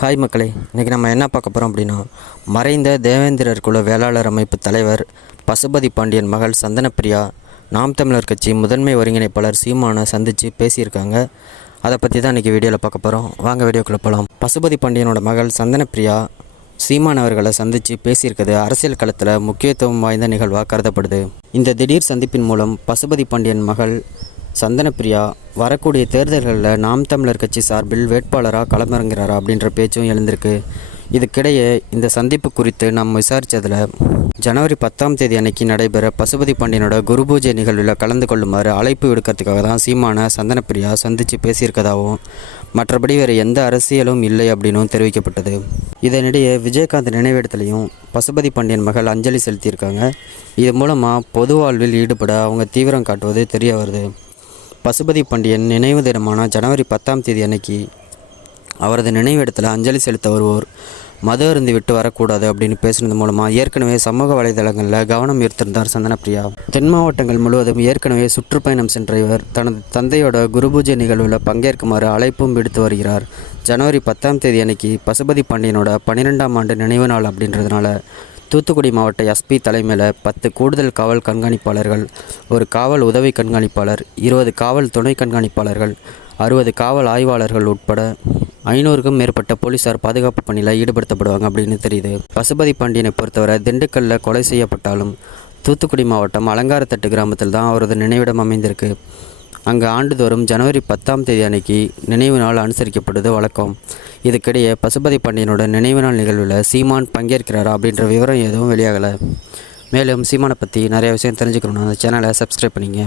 Hi மக்களே இன்றைக்கி நம்ம என்ன பார்க்க போகிறோம் அப்படின்னா மறைந்த தேவேந்திரர் குல வேளாளர் அமைப்பு தலைவர் பசுபதி பாண்டியன் மகள் சந்தனப்பிரியா நாம் தமிழர் கட்சி முதன்மை ஒருங்கிணைப்பாளர் சீமானை சந்தித்து பேசியிருக்காங்க. அதை பற்றி தான் இன்றைக்கி வீடியோவில் பார்க்க போகிறோம் வாங்க வீடியோக்குள்ளே போகலாம் பசுபதி பாண்டியனோட மகள் சந்தனப்பிரியா சீமான் அவர்களை சந்தித்து பேசியிருக்கிறது அரசியல் களத்தில் முக்கியத்துவம் வாய்ந்த நிகழ்வாக கருதப்படுது. இந்த திடீர் சந்திப்பின் மூலம் பசுபதி பாண்டியன் மகள் சந்தனப்பிரியா வரக்கூடிய தேர்தல்களில் நாம் தமிழர் கட்சி சார்பில் வேட்பாளராக களமிறங்கிறாரா அப்படின்ற பேச்சும் எழுந்திருக்கு. இதுக்கிடையே இந்த சந்திப்பு குறித்து நாம் விசாரித்ததில் ஜனவரி பத்தாம் தேதி அன்னைக்கு நடைபெற பசுபதி பாண்டியனோட குரு பூஜை நிகழ்வில் கலந்து கொள்ளுமாறு அழைப்பு விடுக்கிறதுக்காக தான் சீமான சந்தனப்பிரியா சந்தித்து பேசியிருக்கதாகவும் மற்றபடி வேறு எந்த அரசியலும் இல்லை அப்படின்னும் தெரிவிக்கப்பட்டது. இதனிடையே விஜயகாந்த் நினைவிடத்துலையும் பசுபதி பாண்டியன் மகள் அஞ்சலி செலுத்தியிருக்காங்க. இது மூலமாக பொது வாழ்வில் ஈடுபட அவங்க தீவிரம் காட்டுவது தெரிய வருது. பசுபதி பாண்டியன் நினைவு தினமான ஜனவரி பத்தாம் தேதி அன்னைக்கு அவரது நினைவிடத்தில் அஞ்சலி செலுத்த வருவோர் மது அருந்து விட்டு வரக்கூடாது அப்படின்னு பேசினது மூலமாக ஏற்கனவே சமூக வலைதளங்களில் கவனம் ஈர்த்திருந்தார் சந்தனப்பிரியா. தென் மாவட்டங்கள் முழுவதும் ஏற்கனவே சுற்றுப்பயணம் சென்ற இவர் தனது தந்தையோட குருபூஜை நிகழ்வில் பங்கேற்குமாறு அழைப்பும் விடுத்து வருகிறார். ஜனவரி பத்தாம் தேதி அன்னைக்கு பசுபதி பாண்டியனோட பன்னிரெண்டாம் ஆண்டு நினைவு நாள் அப்படின்றதுனால தூத்துக்குடி மாவட்ட எஸ்பி தலைமையில் பத்து கூடுதல் காவல் கண்காணிப்பாளர்கள் ஒரு காவல் உதவி கண்காணிப்பாளர் இருபது காவல் துணை கண்காணிப்பாளர்கள் அறுபது காவல் ஆய்வாளர்கள் உட்பட ஐநூறுக்கும் மேற்பட்ட போலீசார் பாதுகாப்பு பணியில் ஈடுபடுத்தப்படுவாங்க அப்படின்னு தெரியுது. பசுபதி பாண்டியனை பொறுத்தவரை திண்டுக்கல்லில் கொலை செய்யப்பட்டாலும் தூத்துக்குடி மாவட்டம் அலங்காரத்தட்டு கிராமத்தில் தான் அவரது நினைவிடம் அமைந்திருக்கு. அங்கு ஆண்டுதோறும் ஜனவரி பத்தாம் தேதி அன்னைக்கு நினைவு நாள் அனுசரிக்கப்படுவது வழக்கம். இதுக்கிடையே பசுபதி பாண்டியனோட நினைவு நாள் நிகழ்வில் சீமான் பங்கேற்கிறாரா அப்படின்ற விவரம் எதுவும் வெளியாகலை. மேலும் சீமானை பற்றி நிறைய விஷயம் தெரிஞ்சுக்கணும்னா அந்த சேனலை சப்ஸ்கிரைப் பண்ணிங்க.